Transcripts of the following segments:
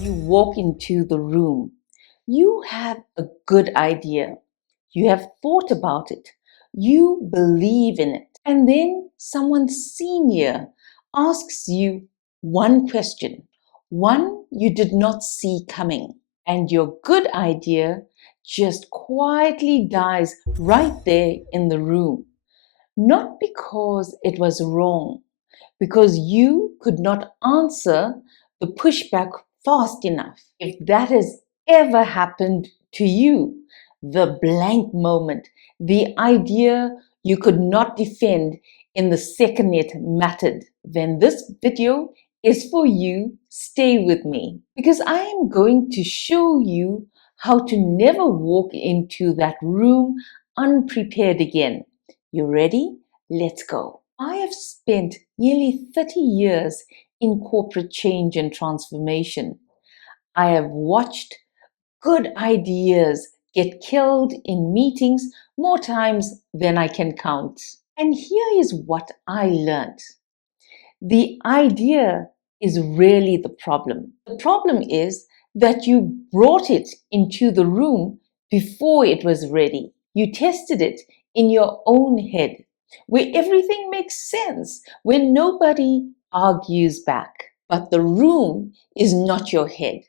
You walk into the room. You have a good idea. You have thought about it. You believe in it. And then someone senior asks you one question, one you did not see coming. And your good idea just quietly dies right there in the room. Not because it was wrong, because you could not answer the pushback fast enough. If that has ever happened to you, the blank moment, the idea you could not defend in the second it mattered, then this video is for you. Stay with me because I am going to show you how to never walk into that room unprepared again. You ready? Let's go. I have spent nearly 30 years in corporate change and transformation. I have watched good ideas get killed in meetings more times than I can count. And here is what I learned. The idea is really the problem. The problem is that you brought it into the room before it was ready. You tested it in your own head, where everything makes sense, where nobody argues back. But the room is not your head.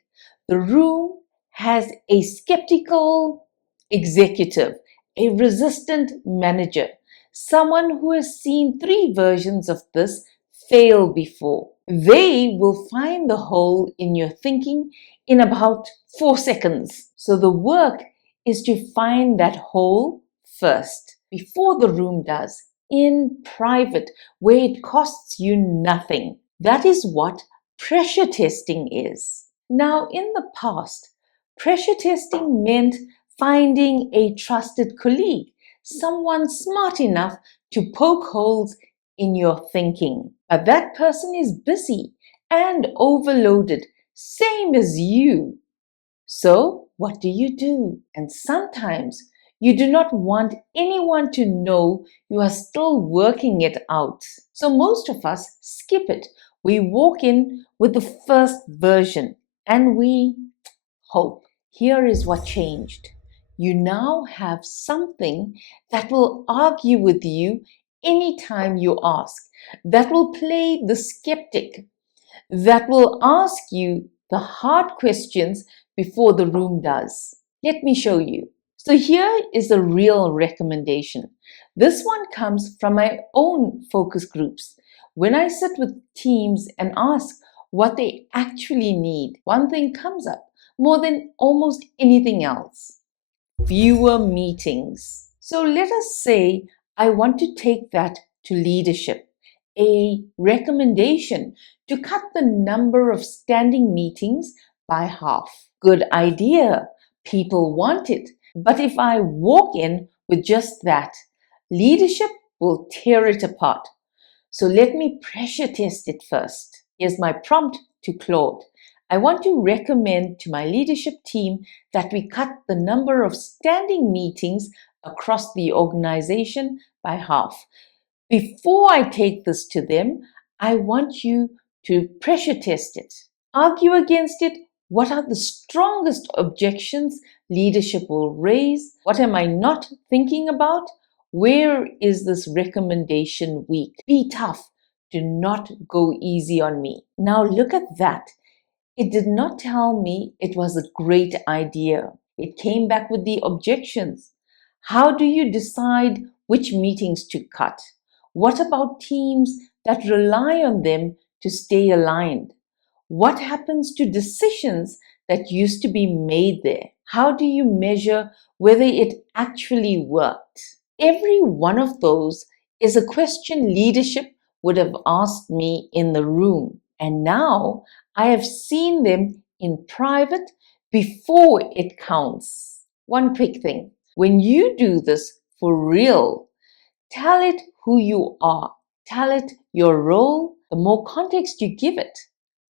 The room has a skeptical executive, a resistant manager, someone who has seen 3 versions of this fail before. They will find the hole in your thinking in about 4 seconds. So the work is to find that hole first, before the room does, in private, where it costs you nothing. That is what pressure testing is. Now, in the past, pressure testing meant finding a trusted colleague, someone smart enough to poke holes in your thinking. But that person is busy and overloaded, same as you. So, what do? And sometimes you do not want anyone to know you are still working it out. So, most of us skip it. We walk in with the first version and we hope. Here is what changed. You now have something that will argue with you anytime you ask, that will play the skeptic, that will ask you the hard questions before the room does. Let me show you. So here is a real recommendation. This one comes from my own focus groups. When I sit with teams and ask what they actually need, one thing comes up more than almost anything else: fewer meetings. So let us say I want to take that to leadership, a recommendation to cut the number of standing meetings by half. Good idea. People want it. But if I walk in with just that, leadership will tear it apart. So let me pressure test it first. Here's my prompt to Claude. I want to recommend to my leadership team that we cut the number of standing meetings across the organization by half. Before I take this to them, I want you to pressure test it. Argue against it. What are the strongest objections leadership will raise? What am I not thinking about? Where is this recommendation weak? Be tough. Do not go easy on me. Now look at that. It did not tell me it was a great idea. It came back with the objections. How do you decide which meetings to cut? What about teams that rely on them to stay aligned? What happens to decisions that used to be made there? How do you measure whether it actually worked? Every one of those is a question leadership would have asked me in the room. And now I have seen them in private before it counts. One quick thing. When you do this for real, tell it who you are. Tell it your role. The more context you give it,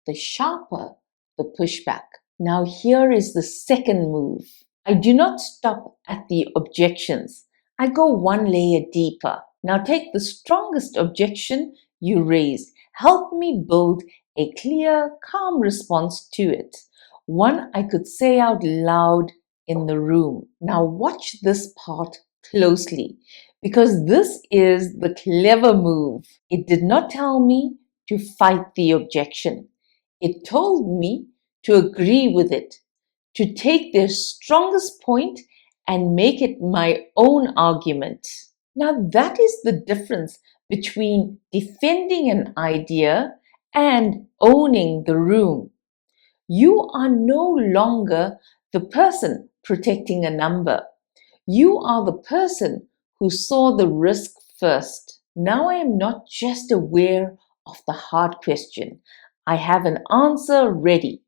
the sharper the pushback. Now here is the second move. I do not stop at the objections. I go one layer deeper. Now take the strongest objection you raised. Help me build a clear, calm response to it. one I could say out loud in the room. Now watch this part closely because this is the clever move. It did not tell me to fight the objection. It told me to agree with it, to take their strongest point and make it my own argument. Now that is the difference between defending an idea and owning the room. You are no longer the person protecting a number. You are the person who saw the risk first. Now I am not just aware of the hard question. I have an answer ready,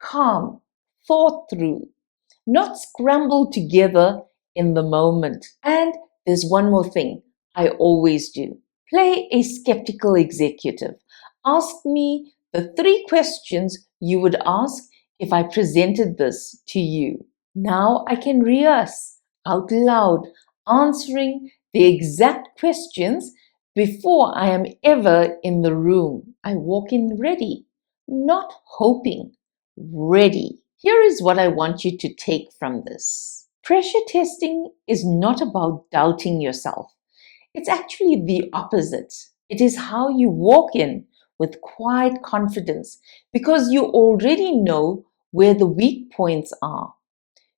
calm, thought through, not scrambled together in the moment. And there's one more thing I always do. Play a skeptical executive. Ask me the 3 questions you would ask if I presented this to you. Now I can rehearse out loud, answering the exact questions before I am ever in the room. I walk in ready, not hoping, ready. Here is what I want you to take from this. Pressure testing is not about doubting yourself. It's actually the opposite. It is how you walk in with quiet confidence because you already know where the weak points are.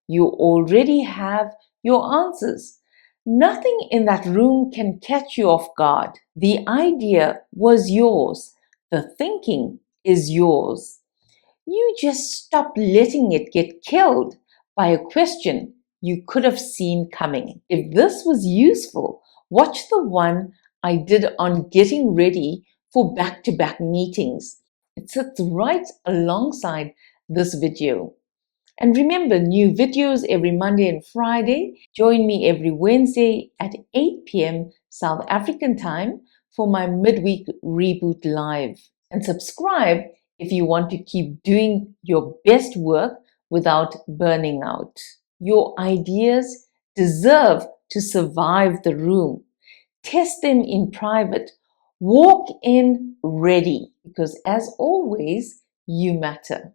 You already have your answers. Nothing in that room can catch you off guard. The idea was yours. The thinking is yours. You just stop letting it get killed by a question you could have seen coming. If this was useful, watch the one I did on getting ready for back-to-back meetings. It sits right alongside this video. And remember, new videos every Monday and Friday. Join me every Wednesday at 8 p.m. South African time for my midweek reboot live. And subscribe if you want to keep doing your best work without burning out. Your ideas deserve to survive the room. Test them in private. Walk in ready because, as always, you matter.